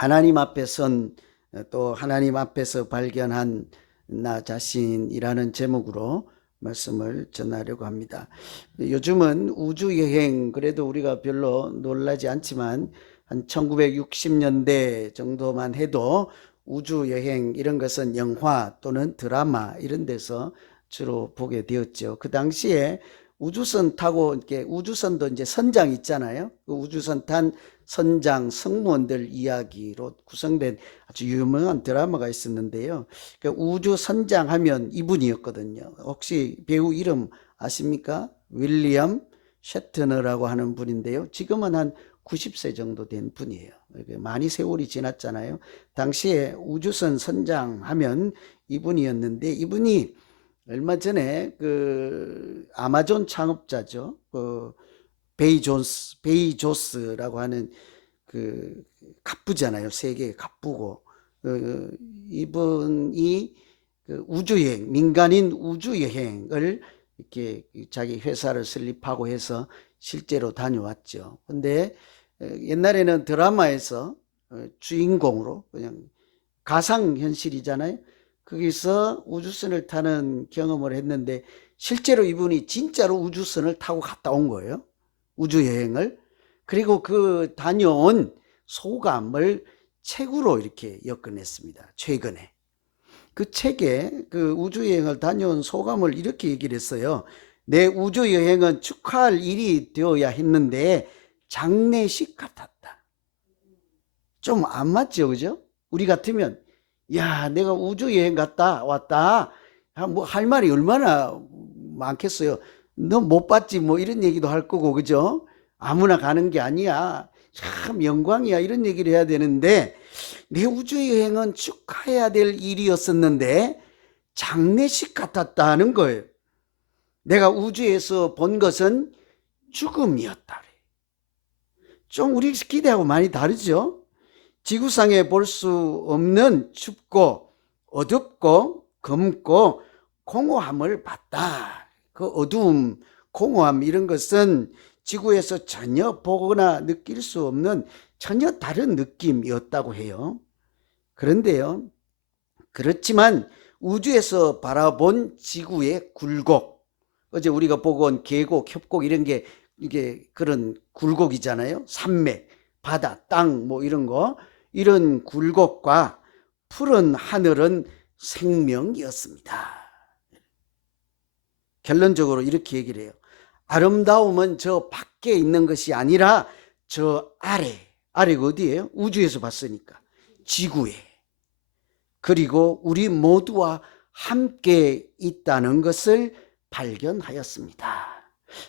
하나님 앞에 선, 또 하나님 앞에서 발견한 나 자신이라는 제목으로 말씀을 전하려고 합니다. 요즘은 우주여행, 그래도 우리가 별로 놀라지 않지만 한 1960년대 정도만 해도 우주여행 이런 것은 영화 또는 드라마 이런 데서 주로 보게 되었죠. 그 당시에 우주선 타고, 이렇게 우주선도 이제 선장 있잖아요. 그 우주선 탄 선장 승무원들 이야기로 구성된 아주 유명한 드라마가 있었는데요. 그 우주 선장 하면 이분이었거든요. 혹시 배우 이름 아십니까? 윌리엄 셰트너라고 하는 분인데요. 지금은 한 90세 정도 된 분이에요. 많이 세월이 지났잖아요. 당시에 우주선 선장 하면 이분이었는데, 이분이 얼마 전에 그 아마존 창업자죠. 그 베이조스라고 하는 그 갑부잖아요. 세계 갑부고 이분이 그 우주여행, 민간인 우주여행을 이렇게 자기 회사를 설립하고 해서 실제로 다녀왔죠. 근데 옛날에는 드라마에서 주인공으로 그냥 가상현실이잖아요. 거기서 우주선을 타는 경험을 했는데 실제로 이분이 진짜로 우주선을 타고 갔다 온 거예요. 우주여행을. 그리고 그 다녀온 소감을 책으로 이렇게 엮어냈습니다. 최근에. 그 책에 그 우주여행을 다녀온 소감을 이렇게 얘기를 했어요. 내 우주여행은 축하할 일이 되어야 했는데 장례식 같았다. 좀 안 맞죠, 그죠? 우리 같으면, 야, 내가 우주여행 갔다 왔다. 뭐 할 말이 얼마나 많겠어요. 너 못 봤지, 뭐 이런 얘기도 할 거고, 그죠? 아무나 가는 게 아니야. 참 영광이야. 이런 얘기를 해야 되는데, 내 우주여행은 축하해야 될 일이었었는데, 장례식 같았다는 거예요. 내가 우주에서 본 것은 죽음이었다. 좀 우리 기대하고 많이 다르죠? 지구상에 볼 수 없는 춥고 어둡고 검고 공허함을 봤다. 그 어두움, 공허함 이런 것은 지구에서 전혀 보거나 느낄 수 없는 전혀 다른 느낌이었다고 해요. 그런데요, 그렇지만 우주에서 바라본 지구의 굴곡, 어제 우리가 보고 온 계곡, 협곡 이런 게 이게 그런 굴곡이잖아요. 산맥, 바다, 땅 뭐 이런 거, 이런 굴곡과 푸른 하늘은 생명이었습니다. 결론적으로 이렇게 얘기를 해요. 아름다움은 저 밖에 있는 것이 아니라 저 아래가 어디예요? 우주에서 봤으니까 지구에, 그리고 우리 모두와 함께 있다는 것을 발견하였습니다.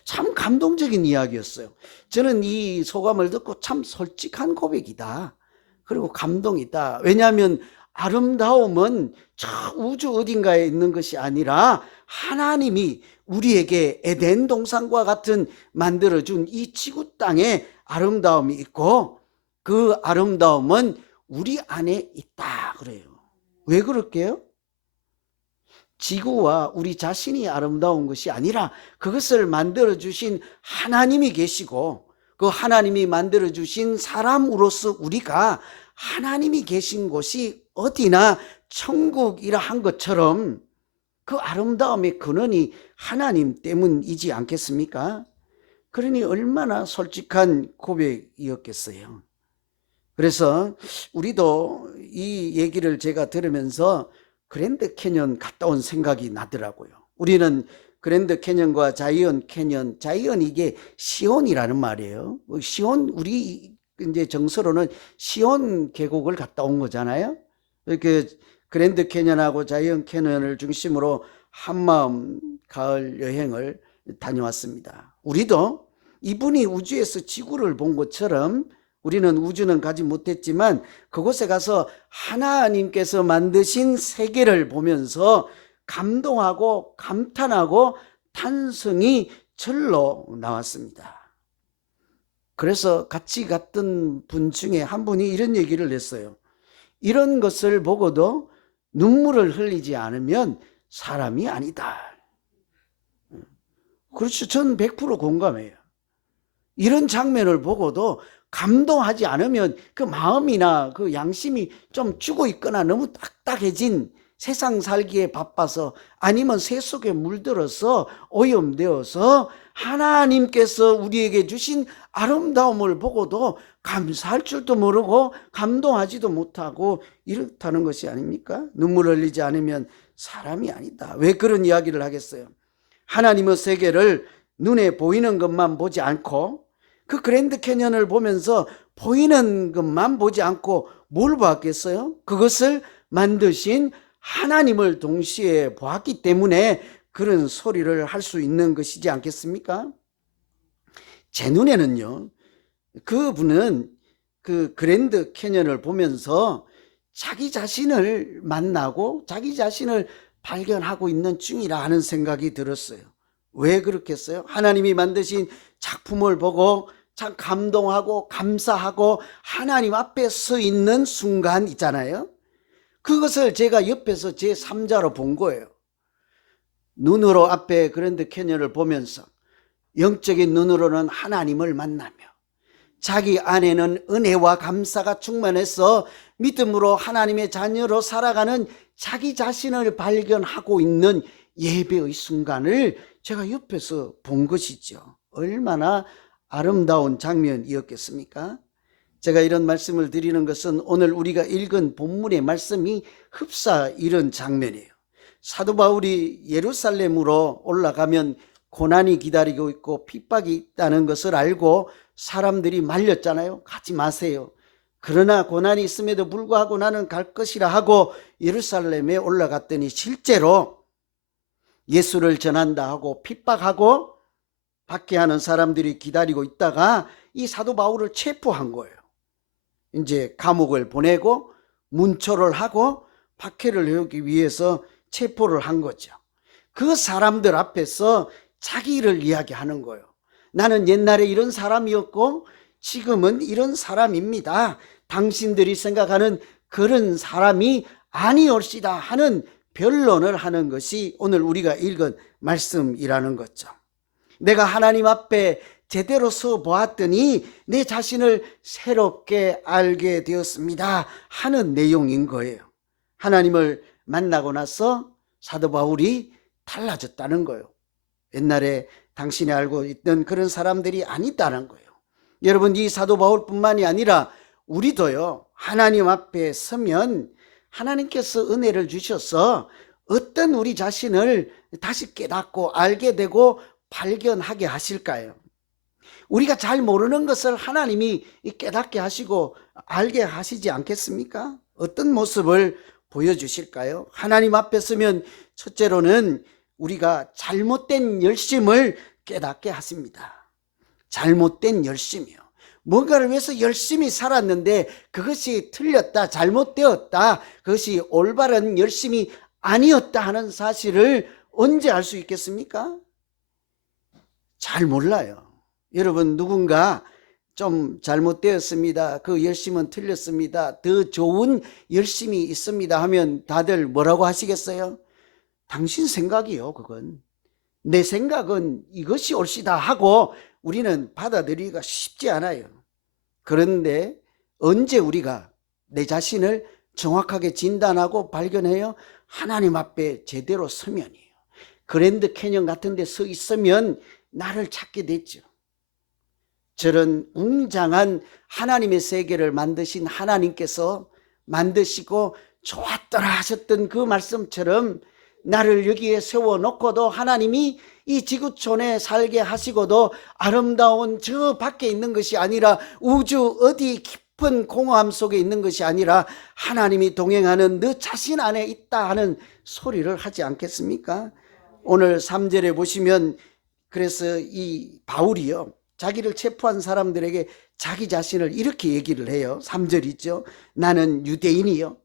참 감동적인 이야기였어요. 저는 이 소감을 듣고 참 솔직한 고백이다. 그리고 감동이다. 왜냐하면 아름다움은 저 우주 어딘가에 있는 것이 아니라 하나님이 우리에게 에덴 동산과 같은 만들어준 이 지구 땅에 아름다움이 있고 그 아름다움은 우리 안에 있다 그래요. 왜 그럴게요? 지구와 우리 자신이 아름다운 것이 아니라 그것을 만들어주신 하나님이 계시고 그 하나님이 만들어주신 사람으로서 우리가 하나님이 계신 곳이 어디나 천국이라 한 것처럼 그 아름다움의 근원이 하나님 때문이지 않겠습니까? 그러니 얼마나 솔직한 고백이었겠어요. 그래서 우리도 이 얘기를 제가 들으면서 그랜드 캐년 갔다 온 생각이 나더라고요. 우리는 그랜드 캐년과 자이언 캐년, 자이언 이게 시온이라는 말이에요. 시온, 우리 이제 정서로는 시온 계곡을 갔다 온 거잖아요. 이렇게 그랜드 캐년하고 자이언 캐년을 중심으로 한마음 가을 여행을 다녀왔습니다. 우리도 이분이 우주에서 지구를 본 것처럼 우리는 우주는 가지 못했지만 그곳에 가서 하나님께서 만드신 세계를 보면서 감동하고 감탄하고 탄성이 절로 나왔습니다. 그래서 같이 갔던 분 중에 한 분이 이런 얘기를 했어요. 이런 것을 보고도 눈물을 흘리지 않으면 사람이 아니다. 그렇죠. 저는 100% 공감해요. 이런 장면을 보고도 감동하지 않으면 그 마음이나 그 양심이 좀 죽어 있거나 너무 딱딱해진, 세상 살기에 바빠서, 아니면 새 속에 물들어서 오염되어서 하나님께서 우리에게 주신 아름다움을 보고도 감사할 줄도 모르고 감동하지도 못하고 이렇다는 것이 아닙니까? 눈물 흘리지 않으면 사람이 아니다. 왜 그런 이야기를 하겠어요? 하나님의 세계를 눈에 보이는 것만 보지 않고, 그 그랜드 캐년을 보면서 보이는 것만 보지 않고 뭘 봤겠어요? 그것을 만드신 하나님을 동시에 보았기 때문에 그런 소리를 할 수 있는 것이지 않겠습니까? 제 눈에는요, 그분은 그 그랜드 캐년을 보면서 자기 자신을 만나고 자기 자신을 발견하고 있는 중이라 하는 생각이 들었어요. 왜 그렇겠어요? 하나님이 만드신 작품을 보고 참 감동하고 감사하고 하나님 앞에 서 있는 순간 있잖아요. 그것을 제가 옆에서 제 3자로 본 거예요. 눈으로 앞에 그랜드 캐년을 보면서 영적인 눈으로는 하나님을 만나며 자기 안에는 은혜와 감사가 충만해서 믿음으로 하나님의 자녀로 살아가는 자기 자신을 발견하고 있는 예배의 순간을 제가 옆에서 본 것이죠. 얼마나 아름다운 장면이었겠습니까? 제가 이런 말씀을 드리는 것은 오늘 우리가 읽은 본문의 말씀이 흡사 이런 장면이에요. 사도 바울이 예루살렘으로 올라가면 고난이 기다리고 있고 핍박이 있다는 것을 알고 사람들이 말렸잖아요. 가지 마세요. 그러나 고난이 있음에도 불구하고 나는 갈 것이라 하고 예루살렘에 올라갔더니 실제로 예수를 전한다 하고 핍박하고 박해하는 사람들이 기다리고 있다가 이 사도 바울을 체포한 거예요. 이제 감옥을 보내고 문초를 하고 박해를 하기 위해서 체포를 한 거죠. 그 사람들 앞에서 자기를 이야기하는 거예요. 나는 옛날에 이런 사람이었고 지금은 이런 사람입니다. 당신들이 생각하는 그런 사람이 아니올시다 하는 변론을 하는 것이 오늘 우리가 읽은 말씀이라는 거죠. 내가 하나님 앞에 제대로 서 보았더니 내 자신을 새롭게 알게 되었습니다 하는 내용인 거예요. 하나님을 만나고 나서 사도 바울이 달라졌다는 거예요. 옛날에 당신이 알고 있던 그런 사람들이 아니다는 거예요. 여러분, 이 사도 바울뿐만이 아니라 우리도요, 하나님 앞에 서면 하나님께서 은혜를 주셔서 어떤 우리 자신을 다시 깨닫고 알게 되고 발견하게 하실까요? 우리가 잘 모르는 것을 하나님이 깨닫게 하시고 알게 하시지 않겠습니까? 어떤 모습을 보여주실까요? 하나님 앞에 서면 첫째로는 우리가 잘못된 열심을 깨닫게 하십니다. 잘못된 열심이요. 뭔가를 위해서 열심히 살았는데 그것이 틀렸다, 잘못되었다, 그것이 올바른 열심이 아니었다 하는 사실을 언제 알 수 있겠습니까? 잘 몰라요. 여러분, 누군가 좀 잘못되었습니다, 그 열심은 틀렸습니다, 더 좋은 열심이 있습니다 하면 다들 뭐라고 하시겠어요? 당신 생각이요, 그건. 내 생각은 이것이 옳시다 하고 우리는 받아들이기가 쉽지 않아요. 그런데 언제 우리가 내 자신을 정확하게 진단하고 발견해요? 하나님 앞에 제대로 서면이에요. 그랜드 캐년 같은 데 서 있으면 나를 찾게 됐죠. 저런 웅장한 하나님의 세계를 만드신 하나님께서 만드시고 좋았더라 하셨던 그 말씀처럼 나를 여기에 세워놓고도 하나님이 이 지구촌에 살게 하시고도 아름다운 저 밖에 있는 것이 아니라 우주 어디 깊은 공허함 속에 있는 것이 아니라 하나님이 동행하는 너 자신 안에 있다 하는 소리를 하지 않겠습니까? 오늘 3절에 보시면 그래서 이 바울이요, 자기를 체포한 사람들에게 자기 자신을 이렇게 얘기를 해요. 3절 있죠. 나는 유대인이요,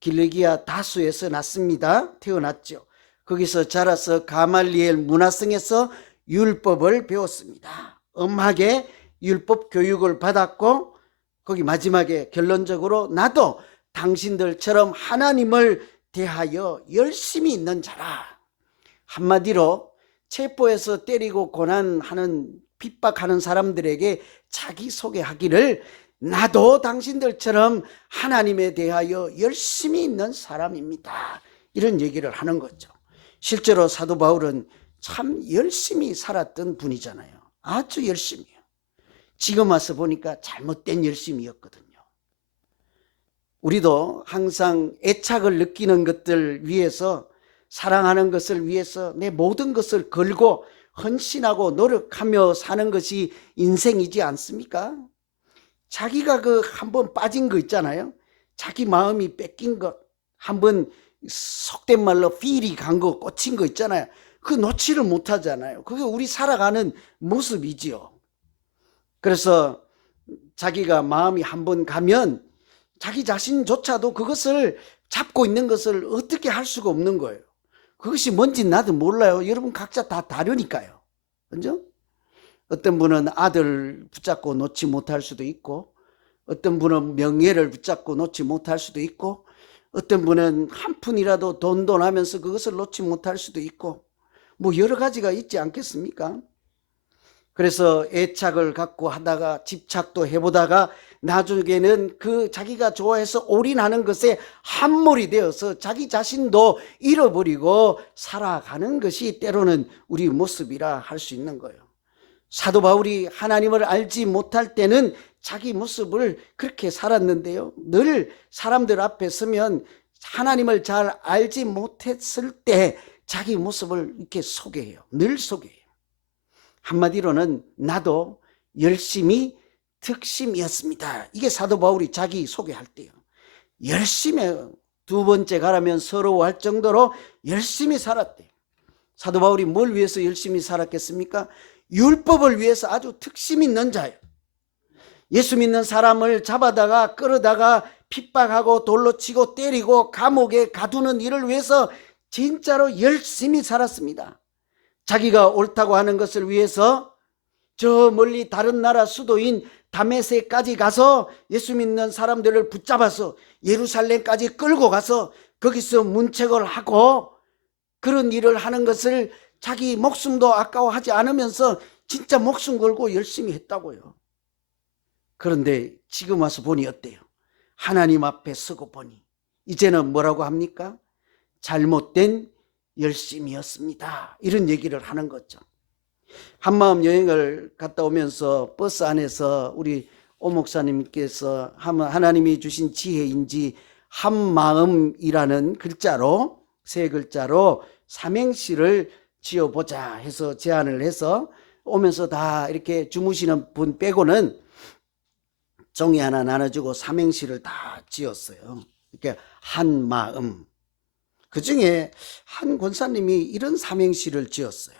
길르기아 다수에서 났습니다. 태어났죠. 거기서 자라서 가말리엘 문화성에서 율법을 배웠습니다. 엄하게 율법 교육을 받았고 거기 마지막에 결론적으로 나도 당신들처럼 하나님을 대하여 열심히 있는 자라. 한마디로 체포해서 때리고 고난하는 핍박하는 사람들에게 자기 소개하기를 나도 당신들처럼 하나님에 대하여 열심히 있는 사람입니다. 이런 얘기를 하는 거죠. 실제로 사도 바울은 참 열심히 살았던 분이잖아요. 아주 열심히요. 지금 와서 보니까 잘못된 열심이었거든요. 우리도 항상 애착을 느끼는 것들 위해서, 사랑하는 것을 위해서 내 모든 것을 걸고 헌신하고 노력하며 사는 것이 인생이지 않습니까? 자기가 한번 빠진 거 있잖아요. 자기 마음이 뺏긴 것, 한번 속된 말로 필이 간 거, 꽂힌 거 있잖아요. 그 놓지를 못하잖아요. 그게 우리 살아가는 모습이지요. 그래서 자기가 마음이 한번 가면 자기 자신조차도 그것을 잡고 있는 것을 어떻게 할 수가 없는 거예요. 그것이 뭔지 나도 몰라요. 여러분 각자 다 다르니까요. 그죠? 어떤 분은 아들 붙잡고 놓지 못할 수도 있고, 어떤 분은 명예를 붙잡고 놓지 못할 수도 있고, 어떤 분은 한 푼이라도 돈하면서 그것을 놓지 못할 수도 있고, 뭐 여러 가지가 있지 않겠습니까? 그래서 애착을 갖고 하다가 집착도 해보다가 나중에는 그 자기가 좋아해서 올인하는 것에 함몰이 되어서 자기 자신도 잃어버리고 살아가는 것이 때로는 우리 모습이라 할 수 있는 거예요. 사도 바울이 하나님을 알지 못할 때는 자기 모습을 그렇게 살았는데요. 늘 사람들 앞에 서면 하나님을 잘 알지 못했을 때 자기 모습을 이렇게 소개해요. 늘 소개해요. 한마디로는 나도 열심히 특심이었습니다. 이게 사도 바울이 자기 소개할 때요. 열심히, 두 번째 가라면 서러워할 정도로 열심히 살았대요. 사도 바울이 뭘 위해서 열심히 살았겠습니까? 율법을 위해서 아주 특심 있는 자예요. 예수 믿는 사람을 잡아다가 끌어다가 핍박하고 돌로 치고 때리고 감옥에 가두는 일을 위해서 진짜로 열심히 살았습니다. 자기가 옳다고 하는 것을 위해서 저 멀리 다른 나라 수도인 다메섹까지 가서 예수 믿는 사람들을 붙잡아서 예루살렘까지 끌고 가서 거기서 문책을 하고 그런 일을 하는 것을 자기 목숨도 아까워하지 않으면서 진짜 목숨 걸고 열심히 했다고요. 그런데 지금 와서 보니 어때요? 하나님 앞에 서고 보니 이제는 뭐라고 합니까? 잘못된 열심이었습니다. 이런 얘기를 하는 거죠. 한마음 여행을 갔다 오면서 버스 안에서 우리 오 목사님께서 하나님이 주신 지혜인지 한마음이라는 글자로, 세 글자로 삼행시를 지어보자 해서 제안을 해서 오면서 다 이렇게 주무시는 분 빼고는 종이 하나 나눠주고 삼행시를 다 지었어요. 이렇게 한마음. 그 중에 한 권사님이 이런 삼행시를 지었어요.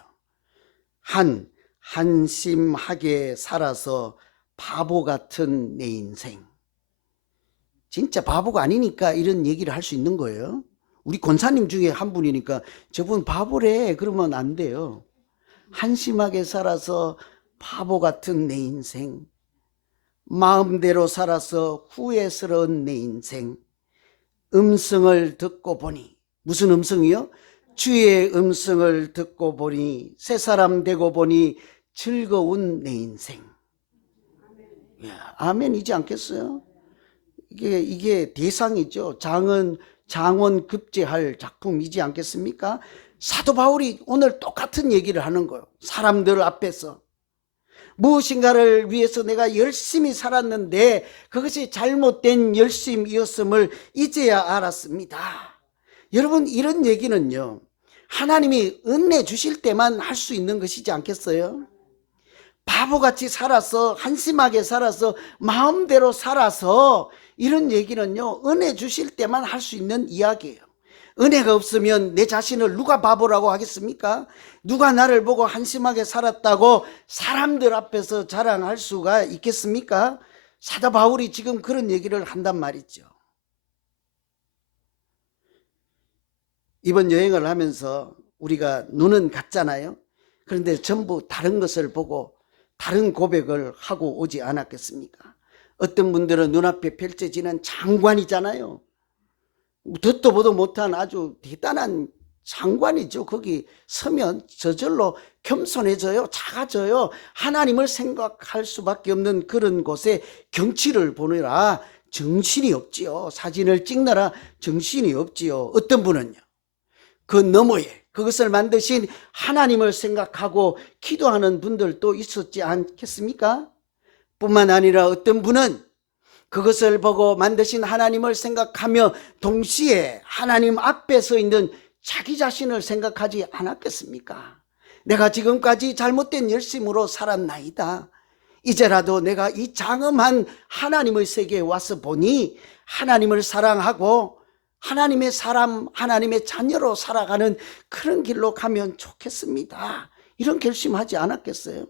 한심하게 살아서 바보 같은 내 인생. 진짜 바보가 아니니까 이런 얘기를 할 수 있는 거예요. 우리 권사님 중에 한 분이니까 저분 바보래 그러면 안 돼요. 한심하게 살아서 바보 같은 내 인생. 마음대로 살아서 후회스러운 내 인생. 음성을 듣고 보니, 무슨 음성이요? 주의 음성을 듣고 보니, 새 사람 되고 보니 즐거운 내 인생. 아멘이지 않겠어요? 이게 대상이죠. 장원 급제할 작품이지 않겠습니까? 사도 바울이 오늘 똑같은 얘기를 하는 거예요. 사람들 앞에서 무엇인가를 위해서 내가 열심히 살았는데 그것이 잘못된 열심이었음을 이제야 알았습니다. 여러분, 이런 얘기는요, 하나님이 은혜 주실 때만 할 수 있는 것이지 않겠어요? 바보같이 살아서, 한심하게 살아서, 마음대로 살아서, 이런 얘기는요, 은혜 주실 때만 할 수 있는 이야기예요. 은혜가 없으면 내 자신을 누가 바보라고 하겠습니까? 누가 나를 보고 한심하게 살았다고 사람들 앞에서 자랑할 수가 있겠습니까? 사도 바울이 지금 그런 얘기를 한단 말이죠. 이번 여행을 하면서 우리가 눈은 같잖아요. 그런데 전부 다른 것을 보고 다른 고백을 하고 오지 않았겠습니까? 어떤 분들은 눈앞에 펼쳐지는 장관이잖아요. 듣도 보도 못한 아주 대단한 상관이죠. 거기 서면 저절로 겸손해져요. 작아져요. 하나님을 생각할 수밖에 없는 그런 곳에 경치를 보느라 정신이 없지요. 사진을 찍느라 정신이 없지요. 어떤 분은요, 그 너머에 그것을 만드신 하나님을 생각하고 기도하는 분들도 있었지 않겠습니까? 뿐만 아니라 어떤 분은 그것을 보고 만드신 하나님을 생각하며 동시에 하나님 앞에 서 있는 자기 자신을 생각하지 않았겠습니까? 내가 지금까지 잘못된 열심으로 살았나이다. 이제라도 내가 이 장엄한 하나님의 세계에 와서 보니 하나님을 사랑하고 하나님의 사람, 하나님의 자녀로 살아가는 그런 길로 가면 좋겠습니다. 이런 결심하지 않았겠어요?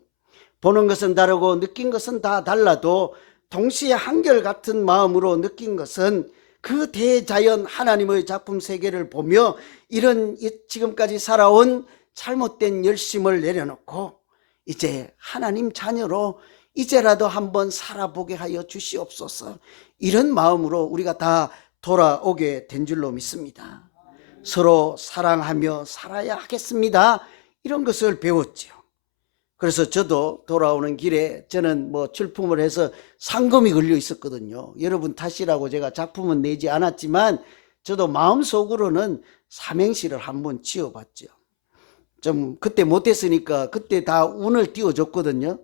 보는 것은 다르고 느낀 것은 다 달라도 동시에 한결같은 마음으로 느낀 것은 그 대자연 하나님의 작품 세계를 보며 이런 지금까지 살아온 잘못된 열심을 내려놓고 이제 하나님 자녀로 이제라도 한번 살아보게 하여 주시옵소서. 이런 마음으로 우리가 다 돌아오게 된 줄로 믿습니다. 서로 사랑하며 살아야 하겠습니다. 이런 것을 배웠지요. 그래서 저도 돌아오는 길에 저는 출품을 해서 상금이 걸려 있었거든요. 여러분 탓이라고 제가 작품은 내지 않았지만 저도 마음속으로는 삼행시를 한번 지어봤죠. 좀 그때 못했으니까 그때 다 운을 띄워줬거든요.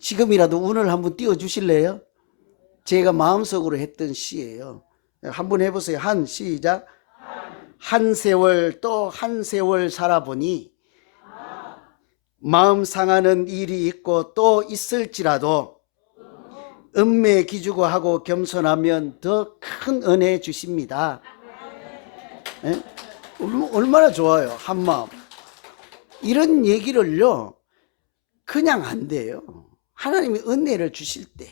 지금이라도 운을 한번 띄워주실래요? 제가 마음속으로 했던 시예요. 한번 해보세요. 시작. 한 세월 또 한 세월 살아보니 마음 상하는 일이 있고 또 있을지라도 은매 기주고 하고 겸손하면 더 큰 은혜 주십니다. 네? 얼마나 좋아요. 한마음. 이런 얘기를요 그냥 안 돼요. 하나님이 은혜를 주실 때.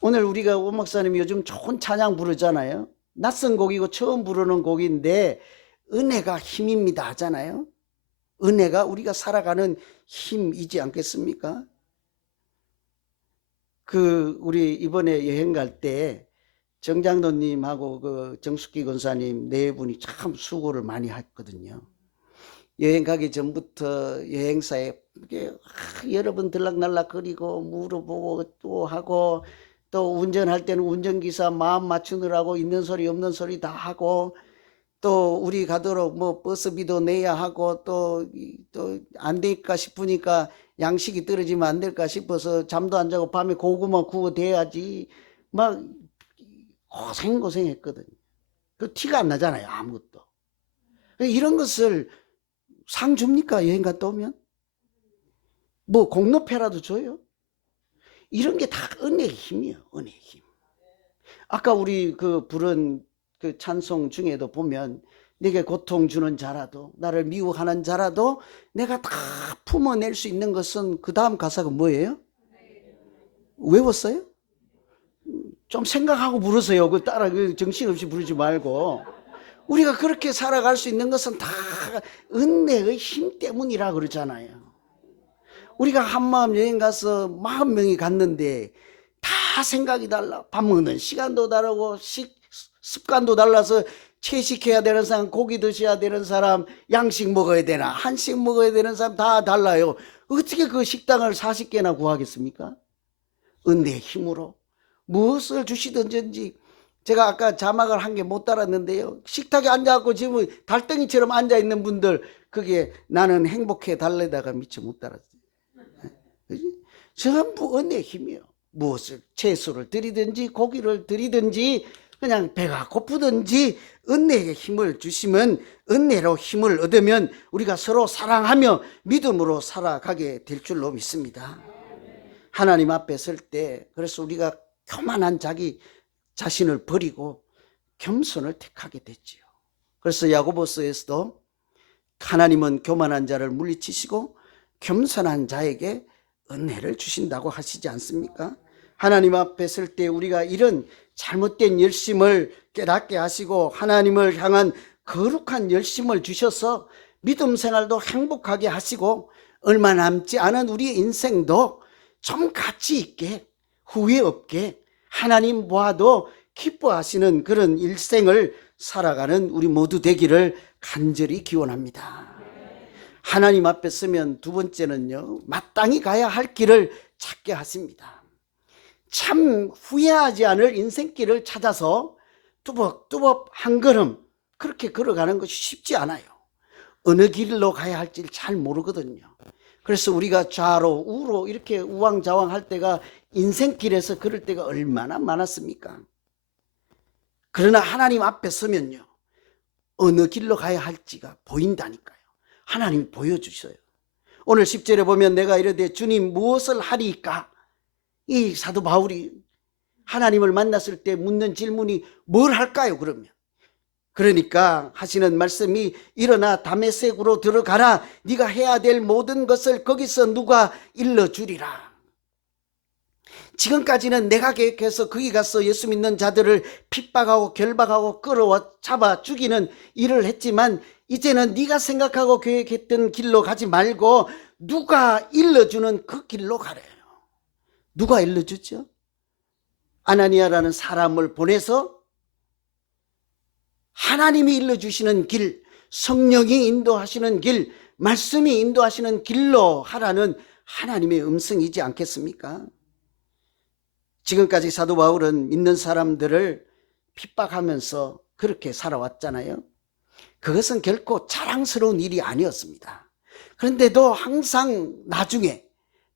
오늘 우리가 오 목사님이 요즘 좋은 찬양 부르잖아요. 낯선 곡이고 처음 부르는 곡인데 은혜가 힘입니다 하잖아요. 은혜가 우리가 살아가는 힘이지 않겠습니까? 우리 이번에 여행 갈 때 정장로님하고 정숙기 권사님 네 분이 참 수고를 많이 했거든요. 여행 가기 전부터 여행사에 여러 번 들락날락거리고 물어보고 또 하고 또 운전할 때는 운전기사 마음 맞추느라고 있는 소리 없는 소리 다 하고 또 우리 가도록 버스비도 내야 하고 또 안 될까 싶으니까 양식이 떨어지면 안 될까 싶어서 잠도 안 자고 밤에 고구마 구워 대야지 막 고생했거든요. 그 티가 안 나잖아요. 아무것도. 이런 것을 상 줍니까? 여행 갔다 오면? 공로패라도 줘요? 이런 게 다 은혜의 힘이에요. 은혜의 힘. 아까 우리 부른 찬송 중에도 보면 내게 고통 주는 자라도 나를 미워하는 자라도 내가 다 품어낼 수 있는 것은 그 다음 가사가 뭐예요? 외웠어요? 좀 생각하고 부르세요. 따라 정신없이 부르지 말고. 우리가 그렇게 살아갈 수 있는 것은 다 은혜의 힘 때문이라 그러잖아요. 우리가 한마음 여행 가서 40명이 갔는데 다 생각이 달라. 밥 먹는 시간도 다르고 습관도 달라서 채식해야 되는 사람, 고기 드셔야 되는 사람, 양식 먹어야 되나 한식 먹어야 되는 사람 다 달라요. 어떻게 그 식당을 40개나 구하겠습니까? 은혜의 힘으로 무엇을 주시든지. 제가 아까 자막을 한 개 못 달았는데요. 식탁에 앉아갖고 지금 달덩이처럼 앉아있는 분들 그게 나는 행복해 달래다가 미처 못 달았어요. 전부 은혜의 힘이에요. 무엇을 채소를 드리든지 고기를 드리든지 그냥 배가 고프든지 은혜의 힘을 주시면 은혜로 힘을 얻으면 우리가 서로 사랑하며 믿음으로 살아가게 될 줄로 믿습니다. 하나님 앞에 설 때 그래서 우리가 교만한 자기 자신을 버리고 겸손을 택하게 됐지요. 그래서 야고보서에서도 하나님은 교만한 자를 물리치시고 겸손한 자에게 은혜를 주신다고 하시지 않습니까? 하나님 앞에 설 때 우리가 이런 잘못된 열심을 깨닫게 하시고 하나님을 향한 거룩한 열심을 주셔서 믿음 생활도 행복하게 하시고 얼마 남지 않은 우리의 인생도 좀 가치 있게 후회 없게 하나님 보아도 기뻐하시는 그런 일생을 살아가는 우리 모두 되기를 간절히 기원합니다. 하나님 앞에 서면 두 번째는요, 마땅히 가야 할 길을 찾게 하십니다. 참 후회하지 않을 인생길을 찾아서 뚜벅뚜벅 한 걸음 그렇게 걸어가는 것이 쉽지 않아요. 어느 길로 가야 할지 잘 모르거든요. 그래서 우리가 좌로 우로 이렇게 우왕좌왕 할 때가 인생길에서 걸을 때가 얼마나 많았습니까? 그러나 하나님 앞에 서면요, 어느 길로 가야 할지가 보인다니까요. 하나님이 보여주셔요. 오늘 10절에 보면 내가 이르되 주님 무엇을 하리까? 이 사도 바울이 하나님을 만났을 때 묻는 질문이 뭘 할까요? 그러니까 하시는 말씀이 일어나 다메섹으로 들어가라. 네가 해야 될 모든 것을 거기서 누가 일러주리라. 지금까지는 내가 계획해서 거기 가서 예수 믿는 자들을 핍박하고 결박하고 끌어와 잡아 죽이는 일을 했지만 이제는 네가 생각하고 계획했던 길로 가지 말고 누가 일러주는 그 길로 가래요. 누가 일러주죠? 아나니아라는 사람을 보내서 하나님이 일러주시는 길, 성령이 인도하시는 길, 말씀이 인도하시는 길로 하라는 하나님의 음성이지 않겠습니까? 지금까지 사도 바울은 믿는 사람들을 핍박하면서 그렇게 살아왔잖아요. 그것은 결코 자랑스러운 일이 아니었습니다. 그런데도 항상 나중에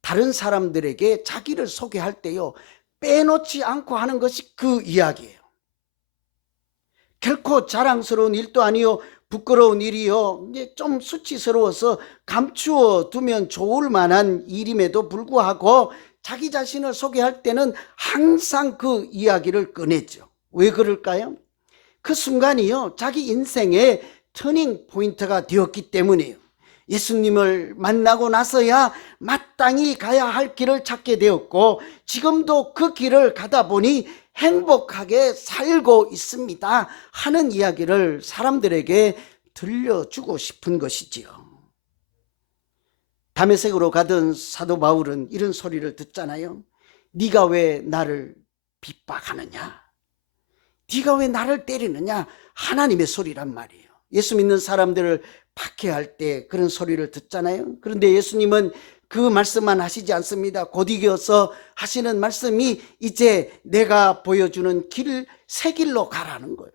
다른 사람들에게 자기를 소개할 때요, 빼놓지 않고 하는 것이 그 이야기예요. 결코 자랑스러운 일도 아니요, 부끄러운 일이요, 이제 좀 수치스러워서 감추어 두면 좋을 만한 일임에도 불구하고 자기 자신을 소개할 때는 항상 그 이야기를 꺼냈죠. 왜 그럴까요? 그 순간이요, 자기 인생의 터닝 포인트가 되었기 때문이에요. 예수님을 만나고 나서야 마땅히 가야 할 길을 찾게 되었고 지금도 그 길을 가다 보니 행복하게 살고 있습니다 하는 이야기를 사람들에게 들려주고 싶은 것이지요. 다메섹으로 가던 사도 바울은 이런 소리를 듣잖아요. 네가 왜 나를 핍박하느냐? 네가 왜 나를 때리느냐? 하나님의 소리란 말이에요. 예수 믿는 사람들을 박해할 때 그런 소리를 듣잖아요. 그런데 예수님은 그 말씀만 하시지 않습니다. 곧 이어서 하시는 말씀이 이제 내가 보여주는 길, 새 길로 가라는 거예요.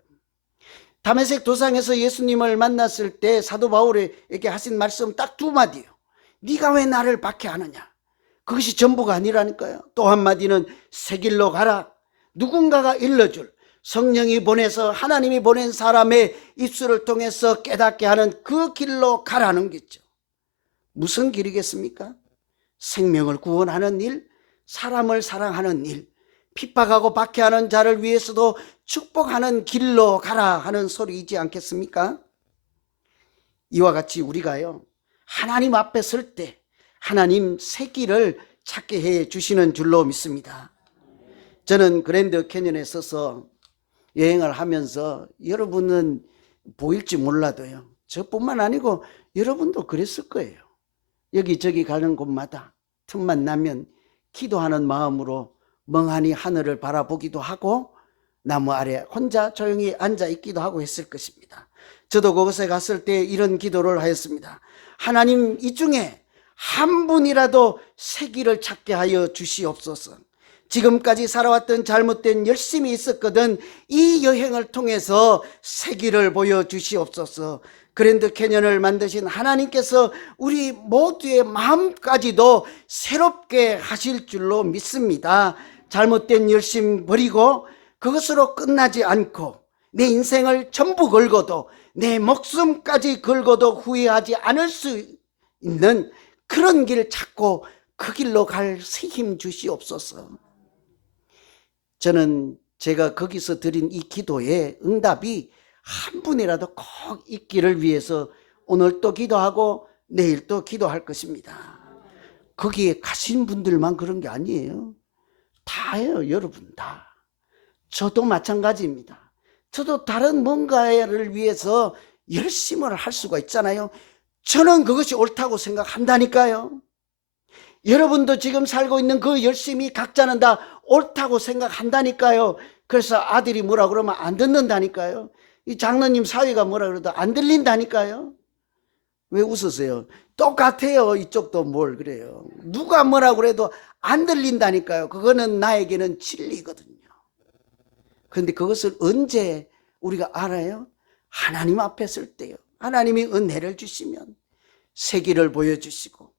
다메섹 도상에서 예수님을 만났을 때 사도 바울에게 하신 말씀 딱 두 마디예요. 네가 왜 나를 박해하느냐? 그것이 전부가 아니라니까요. 또 한마디는 새 길로 가라. 누군가가 일러줄, 성령이 보내서 하나님이 보낸 사람의 입술을 통해서 깨닫게 하는 그 길로 가라는 거죠. 무슨 길이겠습니까? 생명을 구원하는 일, 사람을 사랑하는 일, 핍박하고 박해하는 자를 위해서도 축복하는 길로 가라 하는 소리이지 않겠습니까? 이와 같이 우리가요, 하나님 앞에 설 때 하나님 새 길을 찾게 해 주시는 줄로 믿습니다. 저는 그랜드 캐년에 서서 여행을 하면서 여러분은 보일지 몰라도요, 저뿐만 아니고 여러분도 그랬을 거예요. 여기저기 가는 곳마다 틈만 나면 기도하는 마음으로 멍하니 하늘을 바라보기도 하고 나무 아래 혼자 조용히 앉아 있기도 하고 했을 것입니다. 저도 그곳에 갔을 때 이런 기도를 하였습니다. 하나님, 이 중에 한 분이라도 새 길을 찾게 하여 주시옵소서. 지금까지 살아왔던 잘못된 열심이 있었거든 이 여행을 통해서 새 길을 보여주시옵소서. 그랜드 캐년을 만드신 하나님께서 우리 모두의 마음까지도 새롭게 하실 줄로 믿습니다. 잘못된 열심 버리고 그것으로 끝나지 않고 내 인생을 전부 걸고도 내 목숨까지 걸고도 후회하지 않을 수 있는 그런 길 찾고 그 길로 갈 새 힘 주시옵소서. 저는 제가 거기서 드린 이 기도의 응답이 한 분이라도 꼭 있기를 위해서 오늘 또 기도하고 내일 또 기도할 것입니다. 거기에 가신 분들만 그런 게 아니에요. 다예요, 여러분 다. 저도 마찬가지입니다. 저도 다른 뭔가를 위해서 열심을 할 수가 있잖아요. 저는 그것이 옳다고 생각한다니까요. 여러분도 지금 살고 있는 그 열심이 각자는 다 옳다고 생각한다니까요. 그래서 아들이 뭐라 그러면 안 듣는다니까요. 이 장로님 사위가 뭐라 그래도 안 들린다니까요. 왜 웃으세요? 똑같아요. 이쪽도 뭘 그래요. 누가 뭐라 그래도 안 들린다니까요. 그거는 나에게는 진리거든요. 그런데 그것을 언제 우리가 알아요? 하나님 앞에 설 때요. 하나님이 은혜를 주시면 새 길을 보여주시고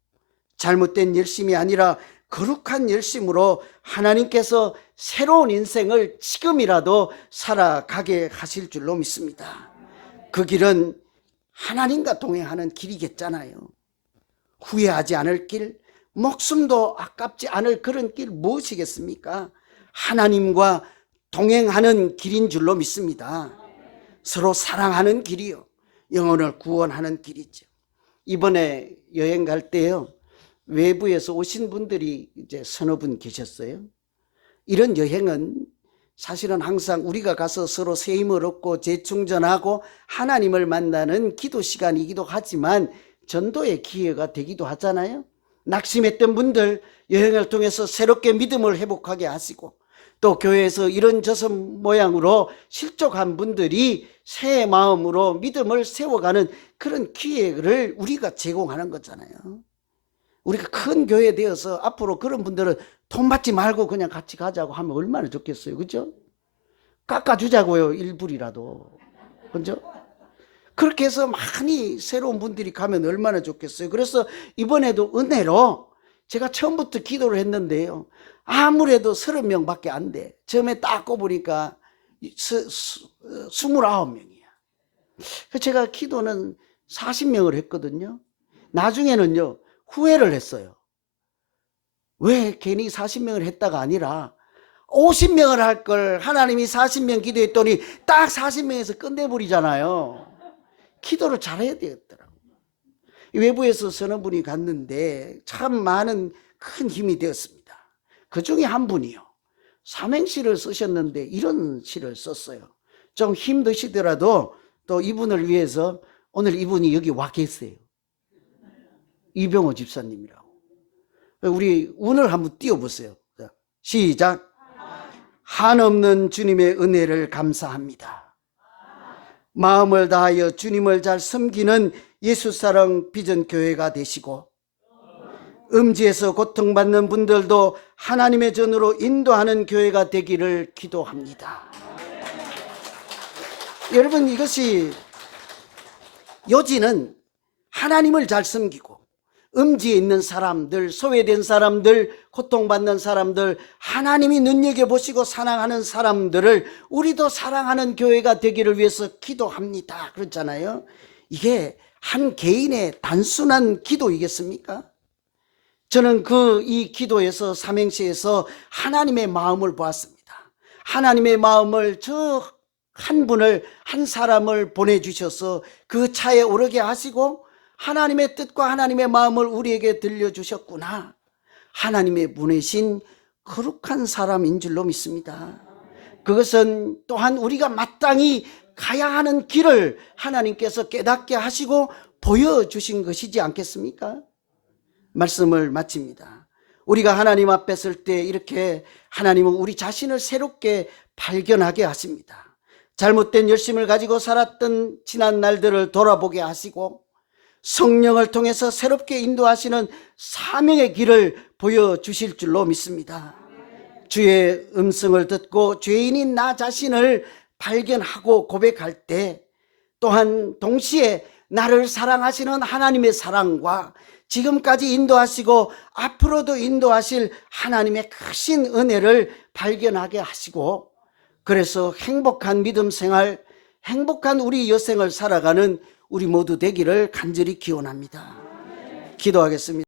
잘못된 열심이 아니라 거룩한 열심으로 하나님께서 새로운 인생을 지금이라도 살아가게 하실 줄로 믿습니다. 그 길은 하나님과 동행하는 길이겠잖아요. 후회하지 않을 길, 목숨도 아깝지 않을 그런 길 무엇이겠습니까? 하나님과 동행하는 길인 줄로 믿습니다. 서로 사랑하는 길이요, 영혼을 구원하는 길이죠. 이번에 여행 갈 때요, 외부에서 오신 분들이 이제 서너 분 계셨어요. 이런 여행은 사실은 항상 우리가 가서 서로 새 힘을 얻고 재충전하고 하나님을 만나는 기도 시간이기도 하지만 전도의 기회가 되기도 하잖아요. 낙심했던 분들 여행을 통해서 새롭게 믿음을 회복하게 하시고, 또 교회에서 이런저런 모양으로 실족한 분들이 새 마음으로 믿음을 세워가는 그런 기회를 우리가 제공하는 거잖아요. 우리가 큰 교회 되어서 앞으로 그런 분들은 돈 받지 말고 그냥 같이 가자고 하면 얼마나 좋겠어요. 그죠? 깎아주자고요. 일불이라도. 그죠? 그렇게 해서 많이 새로운 분들이 가면 얼마나 좋겠어요. 그래서 이번에도 은혜로 제가 처음부터 기도를 했는데요, 아무래도 30명밖에 안 돼. 처음에 딱 꼽으니까 29명이야. 제가 기도는 40명을 했거든요. 나중에는요, 후회를 했어요. 왜 괜히 40명을 했다가 아니라 50명을 할 걸 하나님이 40명 기도했더니 딱 40명에서 끝내버리잖아요. 기도를 잘해야 되겠더라고요. 외부에서 서너 분이 갔는데 참 많은 큰 힘이 되었습니다. 그 중에 한 분이요, 삼행시를 쓰셨는데 이런 시를 썼어요. 좀 힘드시더라도 또 이분을 위해서 오늘 이분이 여기 와 계세요. 이병호 집사님이라고. 우리 운을 한번 띄워보세요. 시작. 한없는 주님의 은혜를 감사합니다. 마음을 다하여 주님을 잘 섬기는 예수사랑 비전교회가 되시고, 음지에서 고통받는 분들도 하나님의 전으로 인도하는 교회가 되기를 기도합니다. 여러분, 이것이 요지는 하나님을 잘 섬기고 음지에 있는 사람들, 소외된 사람들, 고통받는 사람들, 하나님이 눈여겨보시고 사랑하는 사람들을 우리도 사랑하는 교회가 되기를 위해서 기도합니다. 그렇잖아요. 이게 한 개인의 단순한 기도이겠습니까? 저는 이 기도에서, 삼행시에서 하나님의 마음을 보았습니다. 하나님의 마음을 한 분을, 한 사람을 보내주셔서 그 차에 오르게 하시고 하나님의 뜻과 하나님의 마음을 우리에게 들려주셨구나. 하나님의 보내신 거룩한 사람인 줄로 믿습니다. 그것은 또한 우리가 마땅히 가야 하는 길을 하나님께서 깨닫게 하시고 보여주신 것이지 않겠습니까? 말씀을 마칩니다. 우리가 하나님 앞에 설 때 이렇게 하나님은 우리 자신을 새롭게 발견하게 하십니다. 잘못된 열심을 가지고 살았던 지난 날들을 돌아보게 하시고 성령을 통해서 새롭게 인도하시는 사명의 길을 보여주실 줄로 믿습니다. 주의 음성을 듣고 죄인인 나 자신을 발견하고 고백할 때, 또한 동시에 나를 사랑하시는 하나님의 사랑과 지금까지 인도하시고 앞으로도 인도하실 하나님의 크신 은혜를 발견하게 하시고, 그래서 행복한 믿음 생활, 행복한 우리 여생을 살아가는 우리 모두 되기를 간절히 기원합니다. 기도하겠습니다.